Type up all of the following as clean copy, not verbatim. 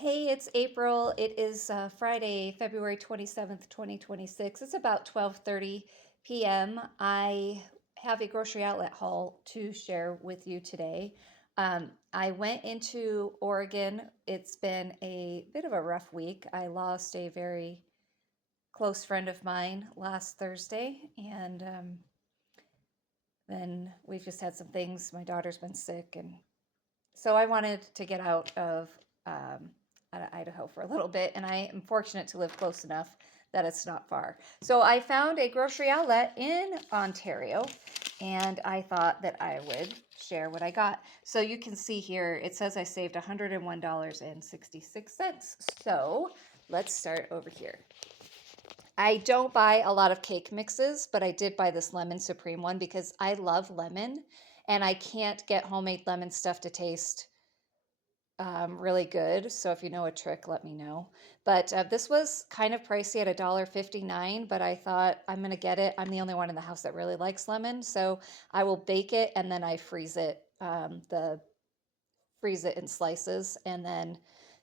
Hey, it's April. It is Friday, February 27th, 2026. It's about 12:30 p.m. I have a grocery outlet haul to share with you today. I went into Oregon. It's been a bit of a rough week. I lost a very close friend of mine last Thursday, and then we've just had some things. My daughter's been sick, and so I wanted to get um, out of Idaho for a little bit, and I am fortunate to live close enough that it's not far. So I found a grocery outlet in Ontario, and I thought that I would share what I got. So you can see here, it says I saved $101.66. So let's start over here. I don't buy a lot of cake mixes, but I did buy this lemon supreme one because I love lemon and I can't get homemade lemon stuff to taste really good. So if you know a trick, let me know. But this was kind of pricey at $1.59, but I thought I'm going to get it. I'm the only one in the house that really likes lemon. So I will bake it and then I freeze it in slices and then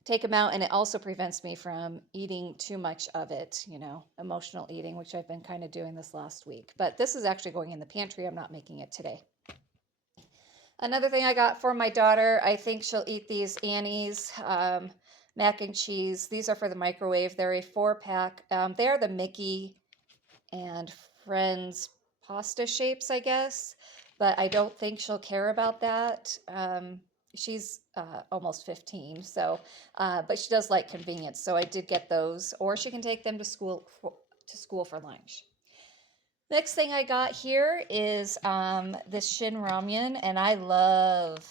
take them out. And it also prevents me from eating too much of it, emotional eating, which I've been kind of doing this last week. But this is actually going in the pantry. I'm not making it today. Another thing I got for my daughter, I think she'll eat these Annie's mac and cheese. These are for the microwave. They're a 4-pack. They are the Mickey and Friends pasta shapes, I guess, but I don't think she'll care about that. She's almost 15, so but she does like convenience, so I did get those, or she can take them to school for lunch. Next thing I got here is this Shin Ramyun, and I love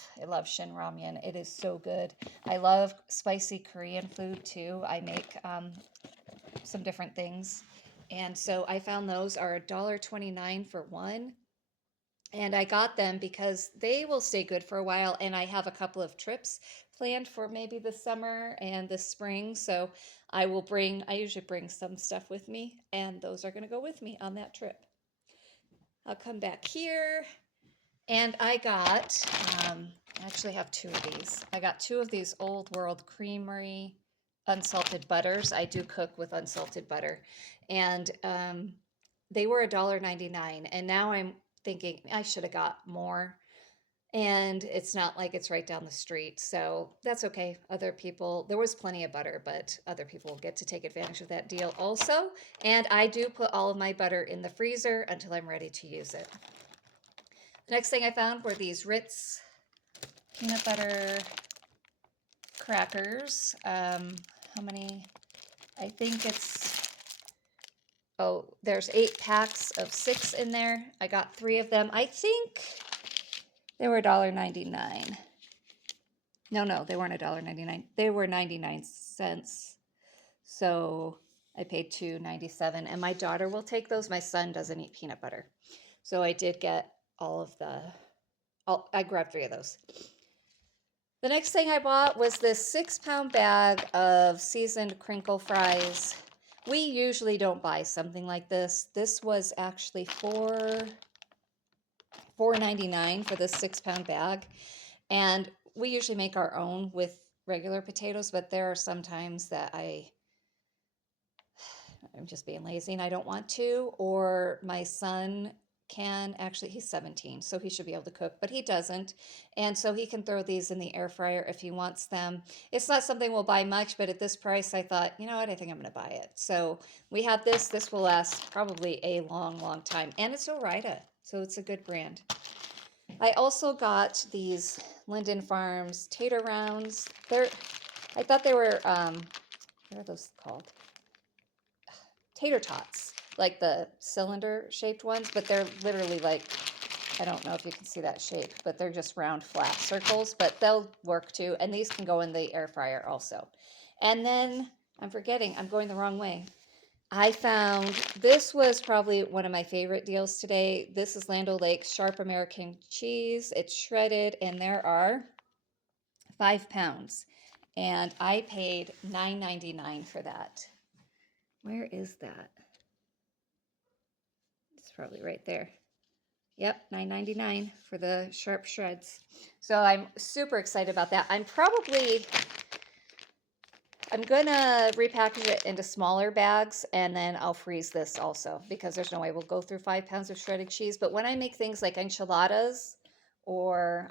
Shin Ramyun. It is so good. I love spicy Korean food too. I make some different things, and so I found those are $1.29 for one. And I got them because they will stay good for a while, and I have a couple of trips planned for maybe the summer and the spring. So I usually bring some stuff with me, and those are going to go with me on that trip. I'll come back here. And I actually have two of these. I got two of these Old World Creamery unsalted butters. I do cook with unsalted butter. And they were $1.99. And now I'm thinking I should have got more. And it's not like it's right down the street. So that's okay. Other people, there was plenty of butter, but other people will get to take advantage of that deal also. And I do put all of my butter in the freezer until I'm ready to use it. The next thing I found were these Ritz peanut butter crackers. How many? I think there's 8 packs of 6 in there. I got 3 of them. I think they were $1.99. No, they weren't $1.99. They were 99 cents. So I paid $2.97. And my daughter will take those. My son doesn't eat peanut butter. So I did get I grabbed 3 of those. The next thing I bought was this 6-pound bag of seasoned crinkle fries. We usually don't buy something like this. This was actually $4.99 for this 6-pound bag. And we usually make our own with regular potatoes, but there are some times that I'm just being lazy and I don't want to, or my son can actually, he's 17, so he should be able to cook, but he doesn't. And so he can throw these in the air fryer if he wants them. It's not something we'll buy much, but at this price, I thought, you know what, I think I'm going to buy it. So we have this. This will last probably a long, long time. And it's Ore-Ida, so it's a good brand. I also got these Linden Farms tater rounds. I thought they were, what are those called? Tater tots, like the cylinder shaped ones, but they're literally like, I don't know if you can see that shape, but they're just round flat circles, but they'll work too. And these can go in the air fryer also. And then I'm going the wrong way. I found, this was probably one of my favorite deals today. This is Land O'Lakes Sharp American Cheese. It's shredded and there are 5 pounds. And I paid $9.99 for that. Where is that? It's probably right there. Yep, $9.99 for the sharp shreds. So I'm super excited about that. I'm probably I'm gonna repackage it into smaller bags and then I'll freeze this also because there's no way we'll go through 5 pounds of shredded cheese. But when I make things like enchiladas or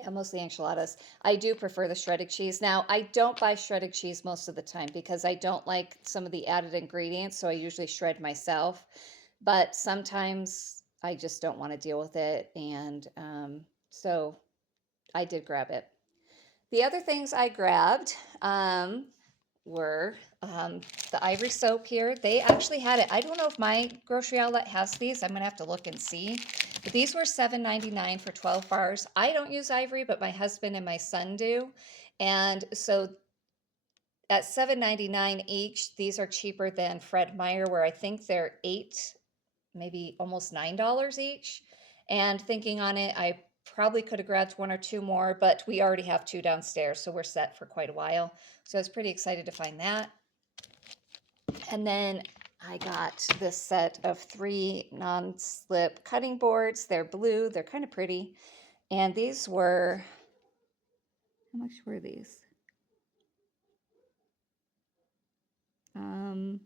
yeah, mostly enchiladas, I do prefer the shredded cheese. Now, I don't buy shredded cheese most of the time because I don't like some of the added ingredients, so I usually shred myself. But sometimes I just don't want to deal with it, and so I did grab it. The other things I grabbed were the Ivory soap here. They actually had it. I don't know if my grocery outlet has these. I'm gonna have to look and see. But these were $7.99 for 12 bars. I don't use Ivory, but my husband and my son do. And so at $7.99 each, these are cheaper than Fred Meyer, where I think they're eight, maybe almost $9 each. And thinking on it, I probably could have grabbed one or two more, but we already have two downstairs, so we're set for quite a while. So I was pretty excited to find that. And then I got this set of 3 non-slip cutting boards. They're blue, they're kind of pretty. And these were, how much were these? Oh,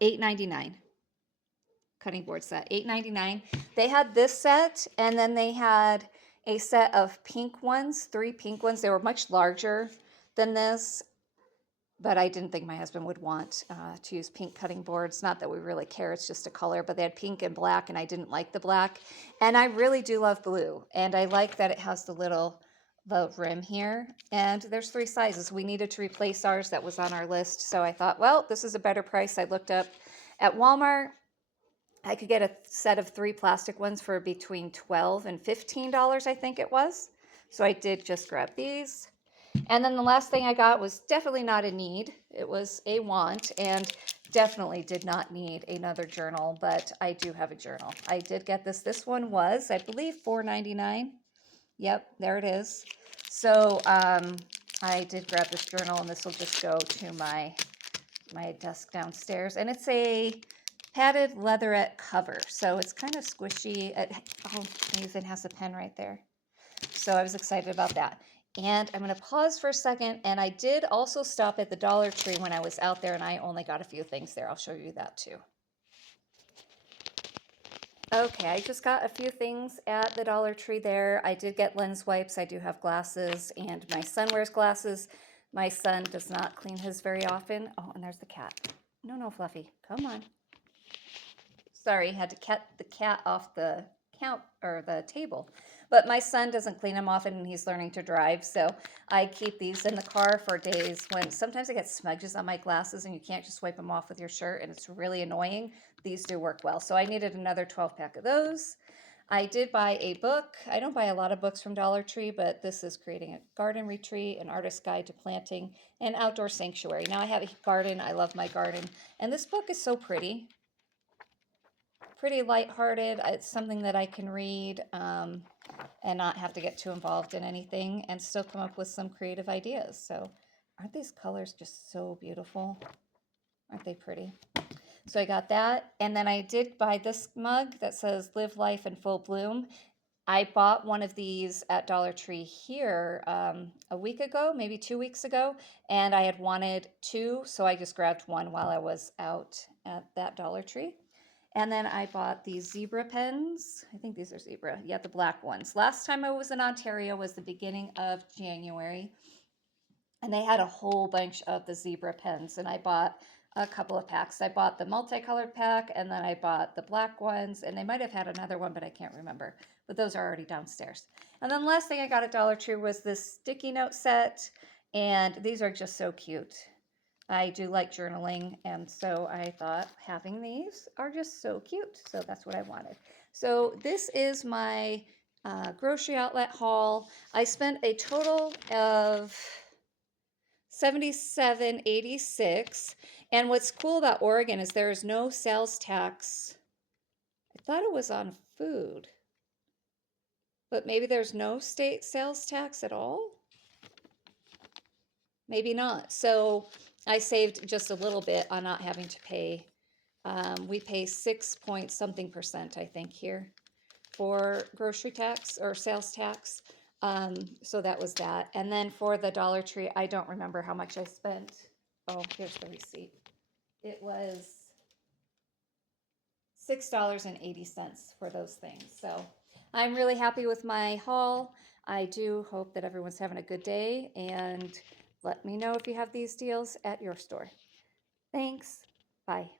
$8.99. Cutting board set, $8.99. They had this set, and then they had a set of pink ones, 3 pink ones. They were much larger than this, but I didn't think my husband would want to use pink cutting boards. Not that we really care, it's just a color, but they had pink and black, and I didn't like the black. And I really do love blue, and I like that it has the rim here. And there's 3 sizes. We needed to replace ours that was on our list, so I thought, well, this is a better price. I looked up at Walmart. I could get a set of 3 plastic ones for between $12 and $15, I think it was. So I did just grab these. And then the last thing I got was definitely not a need. It was a want, and definitely did not need another journal, but I do have a journal. I did get this. This one was, I believe, $4.99. Yep, there it is. So I did grab this journal, and this will just go to my desk downstairs. And it's a padded leatherette cover, so it's kind of squishy. Oh, it even has a pen right there. So I was excited about that. And I'm going to pause for a second. And I did also stop at the Dollar Tree when I was out there, and I only got a few things there. I'll show you that too. Okay, I just got a few things at the Dollar Tree there. I did get lens wipes. I do have glasses, and my son wears glasses. My son does not clean his very often. Oh, and there's the cat. No, Fluffy, come on. Sorry, had to cut the cat off the the table. But my son doesn't clean them often, and he's learning to drive, so I keep these in the car for days when sometimes I get smudges on my glasses and you can't just wipe them off with your shirt, and it's really annoying. These do work well, so I needed another 12-pack of those. I did buy a book. I don't buy a lot of books from Dollar Tree, but this is Creating a Garden Retreat, an Artist's Guide to Planting an Outdoor Sanctuary. Now I have a garden. I love my garden, and this book is so pretty. Pretty lighthearted. It's something that I can read and not have to get too involved in anything and still come up with some creative ideas. So aren't these colors just so beautiful? Aren't they pretty? So I got that. And then I did buy this mug that says Live Life in Full Bloom. I bought one of these at Dollar Tree here a week ago, maybe 2 weeks ago, and I had wanted 2, so I just grabbed one while I was out at that Dollar Tree. And then I bought these zebra pens. I think these are zebra. Yeah, the black ones. Last time I was in Ontario was the beginning of January. And they had a whole bunch of the zebra pens. And I bought a couple of packs. I bought the multicolored pack, and then I bought the black ones. And they might have had another one, but I can't remember. But those are already downstairs. And then the last thing I got at Dollar Tree was this sticky note set. And these are just so cute. I do like journaling, and so I thought having these are just so cute. So that's what I wanted. So this is my grocery outlet haul. I spent a total of $77.86. And what's cool about Oregon is there is no sales tax. I thought it was on food, but maybe there's no state sales tax at all. Maybe not. So I saved just a little bit on not having to pay. We pay 6 point something percent, I think, here for grocery tax or sales tax. So that was that. And then for the Dollar Tree, I don't remember how much I spent. Oh, here's the receipt. It was $6.80 for those things. So I'm really happy with my haul. I do hope that everyone's having a good day, and let me know if you have these deals at your store. Thanks. Bye.